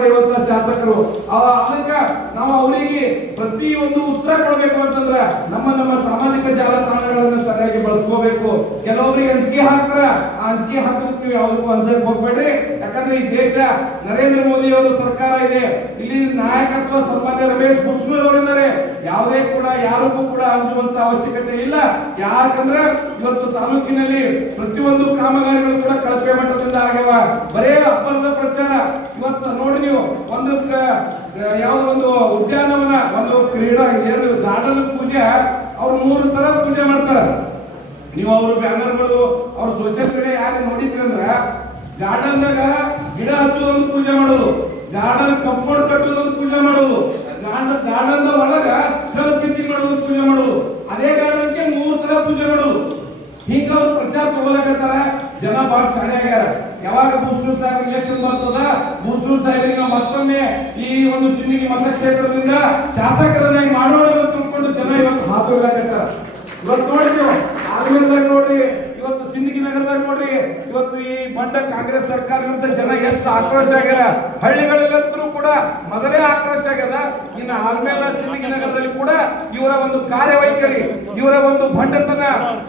ಪಡೆಯುವಂತ ಶಾಸಕರು ಅದಕ್ಕ ನಾವು ಅವರಿಗೆ ಪ್ರತಿಯೊಂದು ಉತ್ತರ ಕೊಡಬೇಕು ಅಂತಂದ್ರ ನಮ್ಮ ಸಾಮಾಜಿಕ ಜಾಲತಾಣಗಳನ್ನ ಸರಿಯಾಗಿ ಬಳಸ್ಕೋಬೇಕು. ಕೆಲವೊಬ್ಬರಿಗೆ ಅಂಜಿಕೆ ಹಾಕ್ತಾರ, ಆ ಅಂಜಿಕೆ ಹಾಕೋದಕ್ಕೆ ನೀವು ಯಾವ್ದಕ್ಕೂ ಅಂಜಕ್ ಹೋಗ್ಬೇಡ್ರಿ. ಯಾಕಂದ್ರೆ ಈ ದೇಶ ನರೇಂದ್ರ ಮೋದಿ ಅವರು ಸರ್ಕಾರ ಇದೆ, ಇಲ್ಲಿ ನಾಯಕತ್ವ ಸನ್ಮಾನ್ಯ ರಮೇಶ್ ಕುಮಾರ್ ಅವರಿದ್ದಾರೆ. ಯಾವುದೇ ಕೂಡ ಯಾರಿಗೂ ಕೂಡ ಅಂಜುವಂತ ಅವಶ್ಯಕತೆ ಇಲ್ಲ. ಯಾಕಂದ್ರೆ ಇವತ್ತು ತಾಲೂಕಿನಲ್ಲಿ ಪ್ರತಿಯೊಂದು ಕಾಮಗಾರಿಗಳು ಕೂಡ ಕಳಪೆ ಮಟ್ಟದಿಂದ ಆಗ್ಯಾವ. ಬರೇ ಅಬ್ಬರದ ಪ್ರಚಾರ. ಇವತ್ತು ನೋಡಿ ನೀವು ಒಂದು ಯಾವುದೋ ಒಂದು ಉದ್ಯಾನವನ, ಒಂದು ಕ್ರೀಡಾ ಗಾರ್ಡನ್ ಪೂಜೆ ಅವ್ರು 3 ತರ ಪೂಜೆ ಮಾಡ್ತಾರ. ನೀವು ಅವ್ರ ಬ್ಯಾನರ್ಗಳು ಅವ್ರ ಸೋಷಿಯಲ್ ಮೀಡಿಯಾ ಯಾರು ನೋಡಿದ್ರಿ ಅಂದ್ರ ಗಾರ್ಡನ್ದಾಗ ಗಿಡ ಹಚ್ಚೋದೊಂದು ಪೂಜೆ ಮಾಡೋದು, ಗಾರ್ಡನ್ ಕಂಪೌಂಡ್ ಕಟ್ಟೋದೊಂದು ಪೂಜೆ ಮಾಡೋದು, ಗಾರ್ಡನ್ ಒಳಗ ಕಲ್ ಪಿಚಿಂಗ್ ಮಾಡೋದು ಪೂಜೆ ಮಾಡೋದು, ಅದೇ ಗಾರ್ಡನ್ಗೆ 3 ತರ ಪೂಜೆ ಮಾಡೋದು. ಹಿಂಗ ಅವ್ರು ಪ್ರಚಾರ ತಗೊಳಕತ್ತಾರ. ಜನ ಬಹಳ ಶಾಣೆ ಆಗ್ಯಾರ. ಯಾವಾಗ ಬೂಸ್ಟೂರ್ ಸಾಹೇಬ್ ಇಲೆಕ್ಷನ್ ಬರ್ತದ, ಬೂಸ್ಟೂರ್ ಸಾಹೇಬ್ ಮತ್ತೊಮ್ಮೆ ಈ ಒಂದು ಸಿಂದಗಿ ಮತಕ್ಷೇತ್ರದಿಂದ ಶಾಸಕರನ್ನಾಗಿ ಮಾಡೋಣ ಅಂತ ತಿಳ್ಕೊಂಡು ಜನ ಇವತ್ತು ಹಾಕೋಗಾಕತ್ತಾರ. ಇವತ್ತು ನೋಡಿ ನೀವು ಆಲ್ಮೇಲ್ದಾಗ ನೋಡ್ರಿ, ಇವತ್ತು ಸಿಂದಗಿ ನಗರದಾಗ ನೋಡ್ರಿ, ಇವತ್ತು ಈ ಬಂಡ ಕಾಂಗ್ರೆಸ್ ಸರ್ಕಾರ ವಿರುದ್ಧ ಜನ ಎಷ್ಟು ಆಕ್ರೋಶ ಆಗ್ಯಾರ. ಹಳ್ಳಿಗಳಲ್ಲಂತರೂ ಕೂಡ ಮೊದಲೇ ಆಕ್ರೋಶ ಆಗ್ಯದ. ಇನ್ನು ಆಲ್ಮೇಲ ಸಿಂದಗಿ ನಗರದಲ್ಲಿ ಕೂಡ ಇವರ ಒಂದು ಕಾರ್ಯವೈಖರಿ, ಇವರ ಒಂದು ಬಂಡತನ,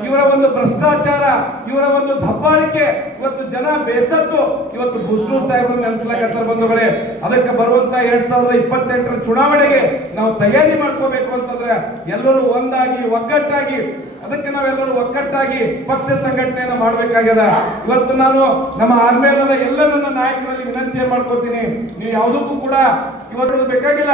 ಇವರ ಒಂದು ಭ್ರಷ್ಟಾಚಾರ, ಇವರ ಒಂದು ದಬ್ಬಾಳಿಕೆ ಇವತ್ತು ಜನ ಬೇಸತ್ತು ಇವತ್ತು ಬೂಸ್ಟೂರ್ ಸಾಹೇಬ್ರನ್ನ ನೆನೆಸಲಾಗತ್ತಾರ ಬಂಧುಗಳೇ. ಅದಕ್ಕೆ ಬರುವಂತ 2028ರ ಚುನಾವಣೆಗೆ ನಾವು ತಯಾರಿ ಮಾಡ್ಕೋಬೇಕು ಅಂತಂದ್ರೆ ಎಲ್ಲರೂ ಒಂದಾಗಿ ಒಗ್ಗಟ್ಟಾಗಿ, ಅದಕ್ಕೆ ನಾವೆಲ್ಲರೂ ಒಗ್ಗಟ್ಟಾಗಿ ಪಕ್ಷ ಸಂಘಟನೆಯನ್ನು ಮಾಡಬೇಕಾಗ್ಯದ. ಇವತ್ತು ನಾನು ನಮ್ಮ ಆಲ್ಮೇಲದ ಎಲ್ಲ ನನ್ನ ನಾಯಕರಲ್ಲಿ ವಿನಂತಿ ಮಾಡ್ಕೋತೀನಿ, ನೀವು ಯಾವುದಕ್ಕೂ ಕೂಡ ಇವತ್ತು ಬೇಕಾಗಿಲ್ಲ.